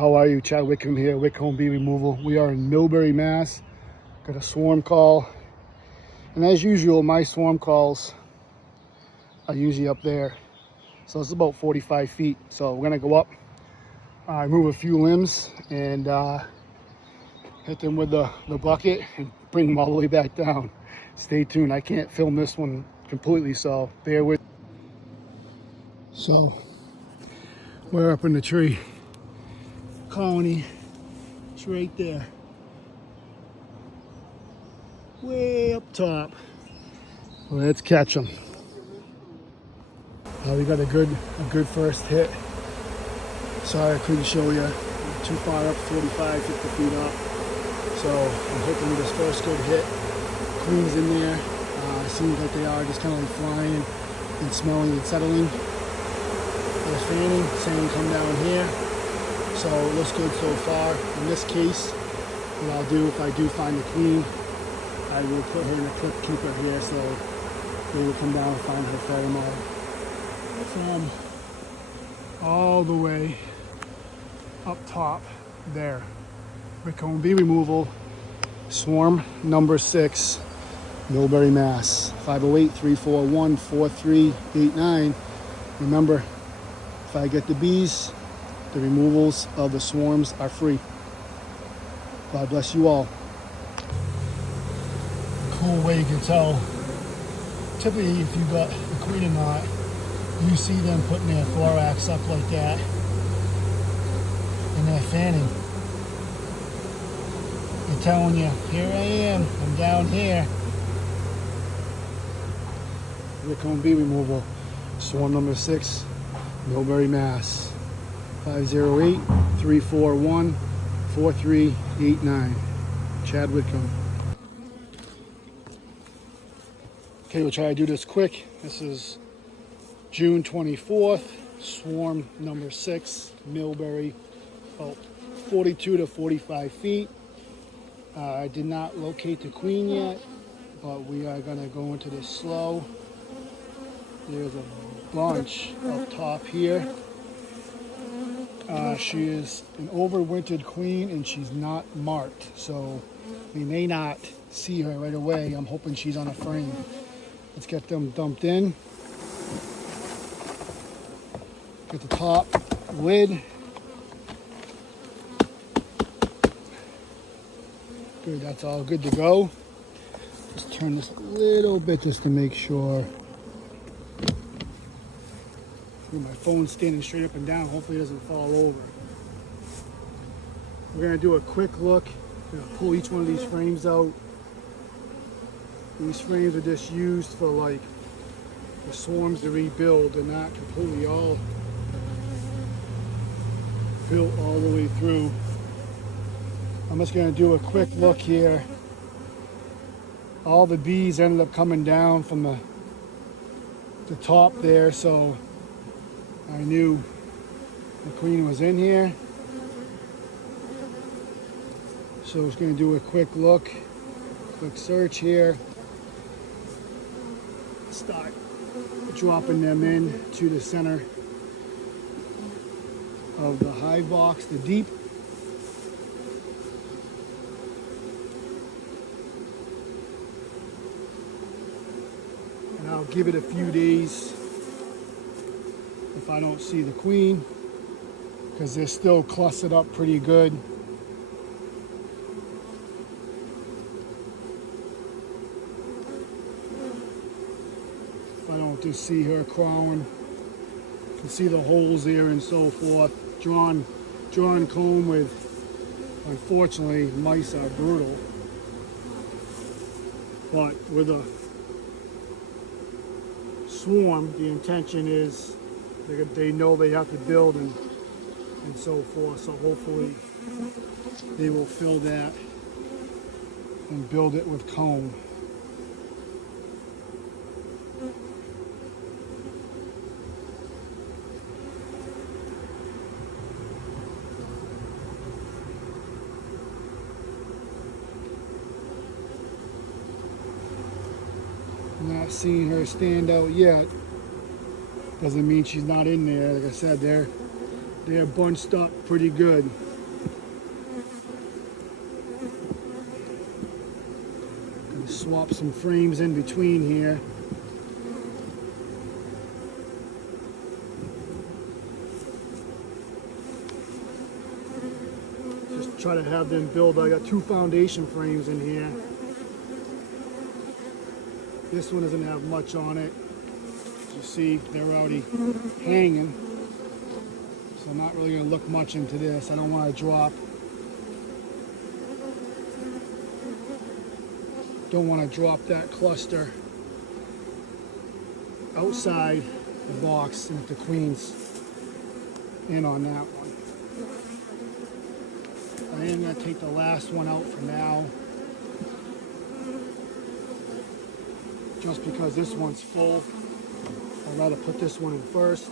How are you? Chad Wickham here, Wickham Bee Removal. We are in Millbury, Mass. Got a swarm call. And as usual, my swarm calls are usually up there. So it's about 45 feet. So we're gonna go up, remove a few limbs and hit them with the bucket and bring them all the way back down. Stay tuned. I can't film this one completely, so bear with. So we're up in the tree. Colony, it's right there, way up top. Let's catch them. We got a good first hit. Sorry I couldn't show you. Too far up, 45, 50 feet up. So I'm hoping with this first good hit. Queen's in there. Seems like they are just kind of like flying and smelling and settling. They're fanning, saying come down here. So it looks good so far. In this case, what I'll do if I do find the queen, I will put her in a clip keeper here so they will come down and find her pheromone. From all the way up top there. Wickham Bee Removal, swarm number 6, Millbury, Mass. 508-341-4389. Remember, if I get the bees, the removals of the swarms are free. God bless you all. Cool way you can tell. Typically, if you got the queen or not, you see them putting their thorax up like that, and they're fanning. They're telling you, here I am, I'm down here. Wickham Bee Removal, swarm number 6, Millbury, Mass. 508-341-4389. Chad Wickham. Okay, we'll try to do this quick. This is June 24th, swarm number 6, Millbury, about 42 to 45 feet. I did not locate the queen yet, but we are going to go into this slow. There's a bunch up top here. She is an overwintered queen and she's not marked, so we may not see her right away. I'm hoping she's on a frame. Let's get them dumped in. Get the top lid. Good, that's all good to go. Just turn this a little bit just to make sure. My phone's standing straight up and down. Hopefully it doesn't fall over. We're going to do a quick look. We're going to pull each one of these frames out. These frames are just used for like the swarms to rebuild. They're not completely all built all the way through. I'm just going to do a quick look here. All the bees ended up coming down from the top there, so I knew the queen was in here. So I was going to do a quick look, quick search here. Start dropping them in to the center of the hive box, the deep. And I'll give it a few days if I don't see the queen, because they're still clustered up pretty good. If I don't just see her crawling, you can see the holes there and so forth. Drawn comb with, unfortunately, mice are brutal. But with a swarm, the intention is they know they have to build and so forth. So hopefully they will fill that and build it with comb. Not seeing her stand out yet. Doesn't mean she's not in there. Like I said, they're bunched up pretty good. swap some frames in between here. Just try to have them build. I got 2 foundation frames in here. This one doesn't have much on it. As you see, they're already hanging. So I'm not really going to look much into this. I don't want to drop. Don't want to drop that cluster outside the box and if the queen's in on that one. I am going to take the last one out for now. Just because this one's full, I'd rather put this one in first.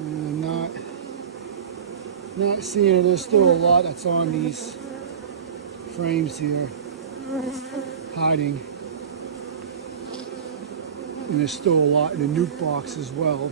And not seeing it. There's still a lot that's on these frames here hiding, and there's still a lot in the nuke box as well.